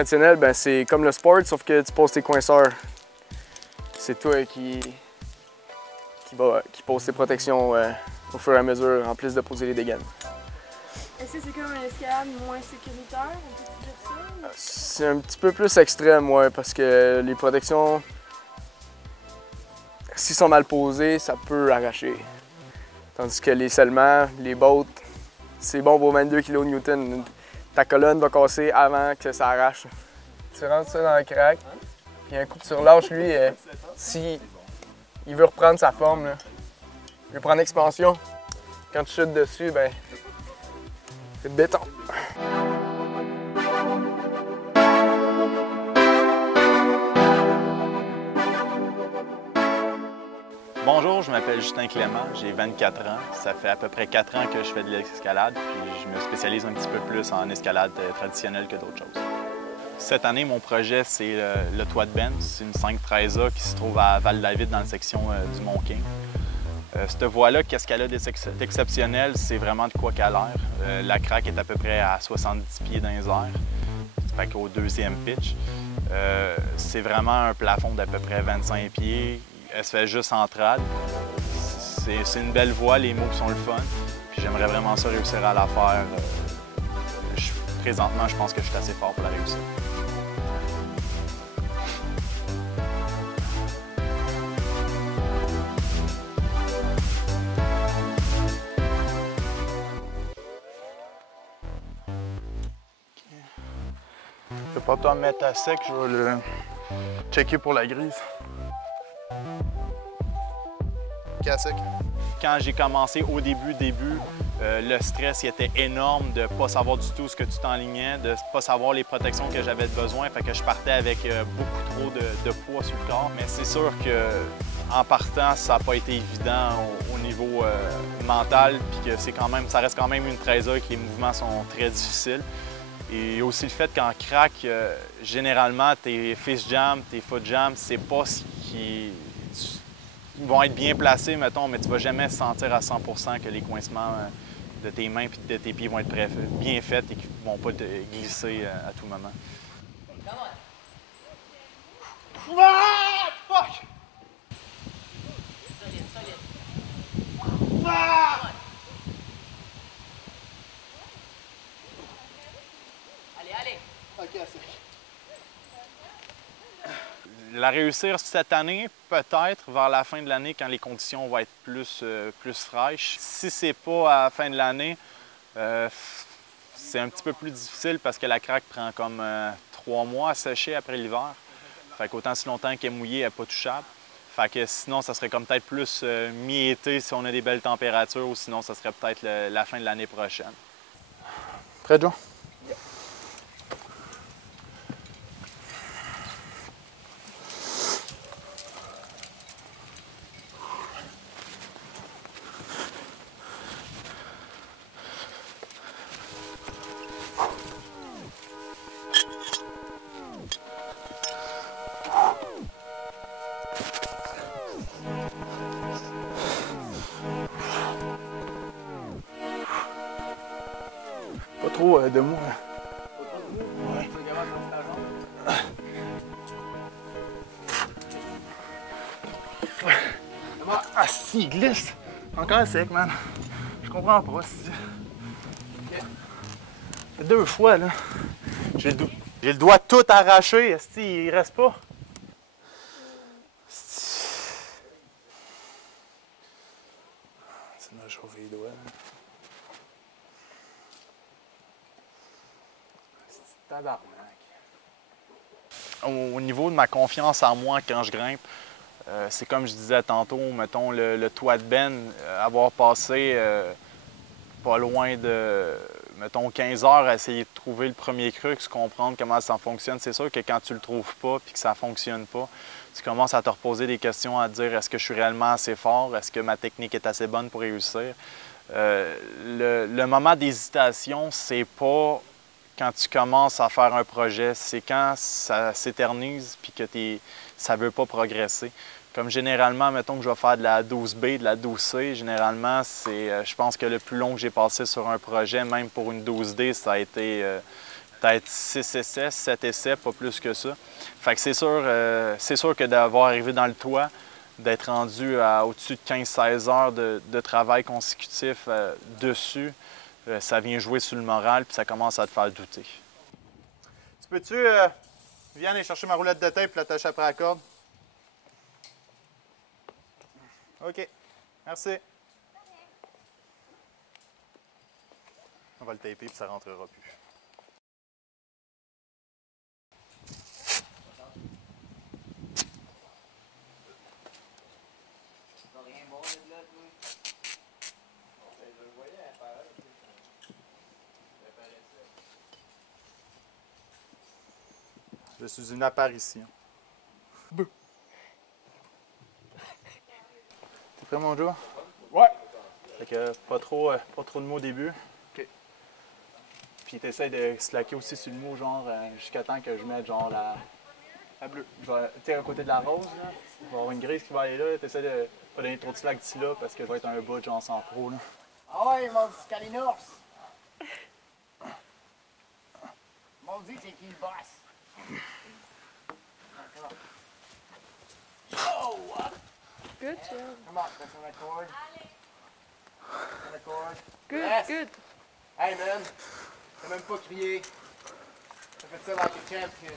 traditionnel, ben, c'est comme le sport, sauf que tu poses tes coinceurs. C'est toi qui pose tes protections au fur et à mesure, en plus de poser les dégaines. Est-ce que c'est comme une escalade moins sécuritaire? On peut dire ça? C'est un petit peu plus extrême, ouais, parce que les protections, s'ils sont mal posés, ça peut arracher. Tandis que les scellements, les bottes, c'est bon pour 22 kN. Ta colonne va casser avant que ça arrache. Tu rentres ça dans le crack, puis un coup tu relâches, lui, si il veut reprendre sa forme, là, il veut prendre expansion. Quand tu chutes dessus, ben, c'est béton. Bonjour, je m'appelle Justin Clément, j'ai 24 ans. Ça fait à peu près 4 ans que je fais de l'escalade, puis je me spécialise un petit peu plus en escalade traditionnelle que d'autres choses. Cette année, mon projet, c'est le toit de Ben. C'est une 513A qui se trouve à Val-David, dans la section du Mont-King. Cette voie-là, qu'est-ce qu'elle a d'exceptionnel? C'est vraiment de quoi qu'elle a l'air. La craque est à peu près à 70 pieds dans les airs, fait qu'au deuxième pitch. C'est vraiment un plafond d'à peu près 25 pieds. Elle se fait juste en trad. C'est une belle voie, les mots sont le fun. Puis j'aimerais vraiment ça réussir à la faire. Présentement, je pense que je suis assez fort pour la réussir. Je vais pas te mettre à sec, je vais le checker pour la grise. À sec. Quand j'ai commencé au début, le stress il était énorme de ne pas savoir du tout ce que tu t'enlignais, de ne pas savoir les protections que j'avais besoin. Fait que je partais avec beaucoup trop de poids sur le corps. Mais c'est sûr qu'en partant, ça n'a pas été évident au niveau mental, puis que ça reste quand même une 13A et que les mouvements sont très difficiles. Et aussi le fait qu'en crack, généralement, tes fist jam, tes foot jam, c'est pas ce qui... Ils vont être bien placés, mettons, mais tu ne vas jamais sentir à 100 % que les coincements de tes mains et de tes pieds vont être bien faits et qu'ils ne vont pas te glisser à tout moment. Ah, fuck! Ah! Allez! OK, à sec. La réussir cette année, peut-être vers la fin de l'année quand les conditions vont être plus fraîches. Si c'est pas à la fin de l'année, c'est un petit peu plus difficile parce que la craque prend comme 3 mois à sécher après l'hiver. Fait qu'autant si longtemps qu'elle est mouillée, elle n'est pas touchable. Fait que sinon, ça serait comme peut-être plus mi-été si on a des belles températures ou sinon, ça serait peut-être la fin de l'année prochaine. Prêt, Joe? Pas trop de mou. Ouais. Ah, si, il glisse. Encore sec, man. Je comprends pas. Si. C'est 2 fois, là. J'ai le doigt tout arraché. Esti, il reste pas. Ça m'a chauffé les doigts. Tabarnak. Au niveau de ma confiance en moi quand je grimpe, c'est comme je disais tantôt, mettons le toit de Ben, avoir passé pas loin de, mettons, 15 heures à essayer de trouver le premier crux, comprendre comment ça fonctionne. C'est sûr que quand tu le trouves pas puis que ça fonctionne pas, tu commences à te reposer des questions, à te dire est-ce que je suis réellement assez fort, est-ce que ma technique est assez bonne pour réussir. Le moment d'hésitation, c'est pas quand tu commences à faire un projet, c'est quand ça s'éternise puis que ça ne veut pas progresser. Comme généralement, mettons que je vais faire de la 12B, de la 12C, généralement, je pense que le plus long que j'ai passé sur un projet, même pour une 12D, ça a été peut-être 6 essais, 7 essais, pas plus que ça. Fait que c'est sûr que d'avoir arrivé dans le toit, d'être rendu à au-dessus de 15-16 heures de travail consécutif dessus, ça vient jouer sur le moral puis ça commence à te faire douter. Tu peux-tu, viens aller chercher ma roulette de tape et l'attacher après la corde? OK. Merci. On va le taper puis ça ne rentrera plus. Je suis une apparition. T'es prêt, mon Joe? Ouais! Fait que pas trop de mots au début. OK. Puis t'essaies de slacker aussi sur le mot, genre, jusqu'à temps que je mette, genre, la bleue. Tu sais, à côté de la rose, là, il va y avoir une grise qui va aller là. T'essaies de pas donner trop de slack d'ici là, parce que je vais être un bout, genre, sans pro, là. Ah ouais, mon petit Kalinours! Mon dit, c'est qui le boss? Oh, what? Good job. Come on, press on that cord. On the cord. Good, Yes. good. Hey, man! T'as même pas crié. T'as fait ça like a champion.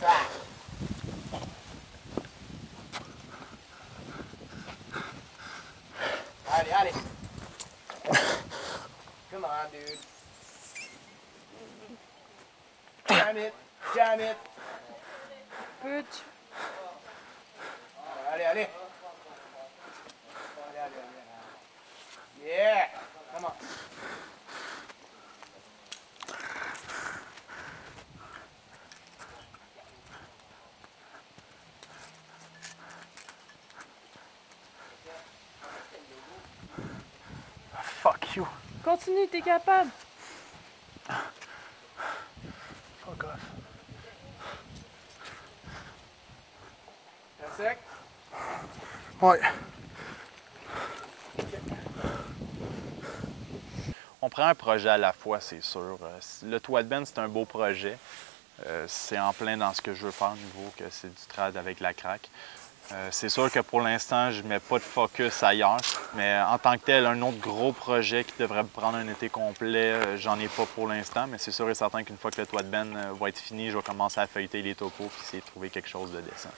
Sac. Allez, allez. Come on, dude. Damn it. Damn it. Good. Allez, allez. Allez, allez, allez. Yeah. Come on. Fuck you. Continue, t'es capable. Fuck off. T'es sec? Ouais. On prend un projet à la fois, c'est sûr. Le toit de bend, c'est un beau projet. C'est en plein dans ce que je veux faire au niveau que c'est du trad avec la craque. C'est sûr que pour l'instant, je ne mets pas de focus ailleurs, mais en tant que tel, un autre gros projet qui devrait prendre un été complet, j'en ai pas pour l'instant, mais c'est sûr et certain qu'une fois que le toit de bend va être fini, je vais commencer à feuilleter les topos et essayer de trouver quelque chose de décent.